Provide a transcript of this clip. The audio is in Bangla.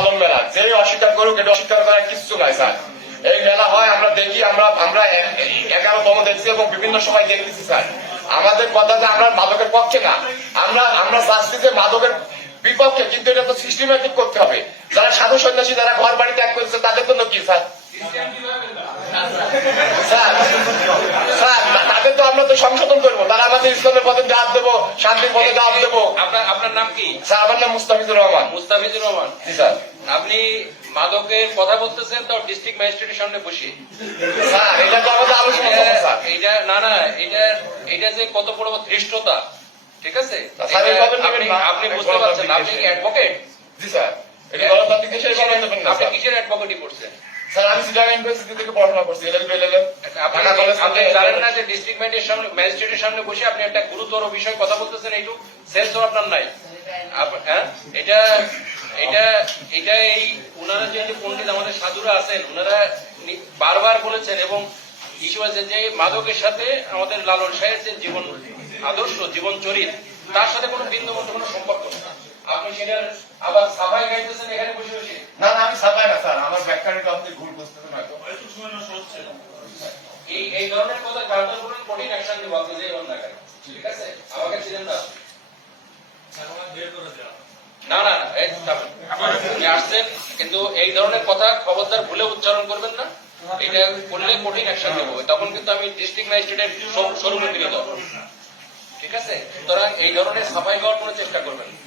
লালন মেলা। যে অস্বীকার করুক, এটা অস্বীকার করার কিচ্ছু নাই, স্যার। এই মেলা হয়, আমরা দেখি, আমরা আমরা এগারোতম দেখছি এবং বিভিন্ন সময় দেখতেছি, স্যার। আমাদের কথা যে আমরা মাদকের পক্ষে না, আমরা আমরা চাচ্ছি যে মাদকের বিপক্ষে, কিন্তু এটা তো সিস্টেমেটিক করতে হবে। যারা সাধু সন্ন্যাসী, যারা ঘর বাড়ি ত্যাগ করেছে, তাদের জন্য কি, স্যার? স্যার স্যার তো সংশোধন করব। তারা আমাদের ইসলামের পথে দাঁত দেবো শান্তির পথে দাঁত দেবো। আপনার আপনার নাম কি? স্যার আমার নাম মুস্তাফিজুর রহমান। মুস্তাফিজুর রহমান। জি স্যার। আপনি মাদকের কথা বলতেছেন তো ডিস্ট্রিক্ট ম্যাজিস্ট্রেটের সামনে বসে। স্যার এটা তো আমাদের আলোচনা এটা না না এটা এটা যে কত বড় ধৃষ্টতা ঠিক আছে? আপনি বুঝতে পারছেন আপনি কি অ্যাডভোকেট জি স্যার। এটা গণতান্ত্রিক আপনি কিসের অ্যাডভোকেটই করছেন? স্যার আমি সিটাং ইউনিভার্সিটি থেকে পড়াশোনা করছি এলএলবি এলএলএম আপনি ঢাকা কলেজ আপনি থেকে জানেন না যে ডিস্ট্রিক্ট ম্যাজিস্ট্রেটের সামনে ম্যাজিস্ট্রেটের সামনে বসে আপনি একটা গুরুতর বিষয় কথা বলতেছেন এইটু সেন্স আপনার নাই। হ্যাঁ? এটা এটা এটা এই ওনারা যে যে আমাদের সাধুরা আছেন ওনারা বারবার বলেছেন এবং ইস্যু আছে যে মাদকের সাথে আমাদের লালন সাহের যে জীবন আদর্শ জীবন চরিত তার সাথে কোনো বিন্দু মতো কোনো সম্পর্ক নেই। আপনি সেটার আবার সাফাই গাইতেছেন এখানে বসে বসে? না না আমি ছাপাই না স্যার আমার ব্যাখ্যাটা আপনি ভুল বুঝতেছেন হয়তো এই না কেন? ঠিক আছে? আমাকে ছিলেন না। আপনি আসছেন কিন্তু এই ধরনের কথা খবরদার ভুলে উচ্চারণ করবেন না। এটা করলে কঠিন অ্যাকশন নেব তখন কিন্তু আমি ডিস্ট্রিক্ট ম্যাজিস্ট্রেটের ফিরে যাব ঠিক আছে? সুতরাং এই ধরনের সাফাই গাওয়ার কোনো চেষ্টা করবেন না।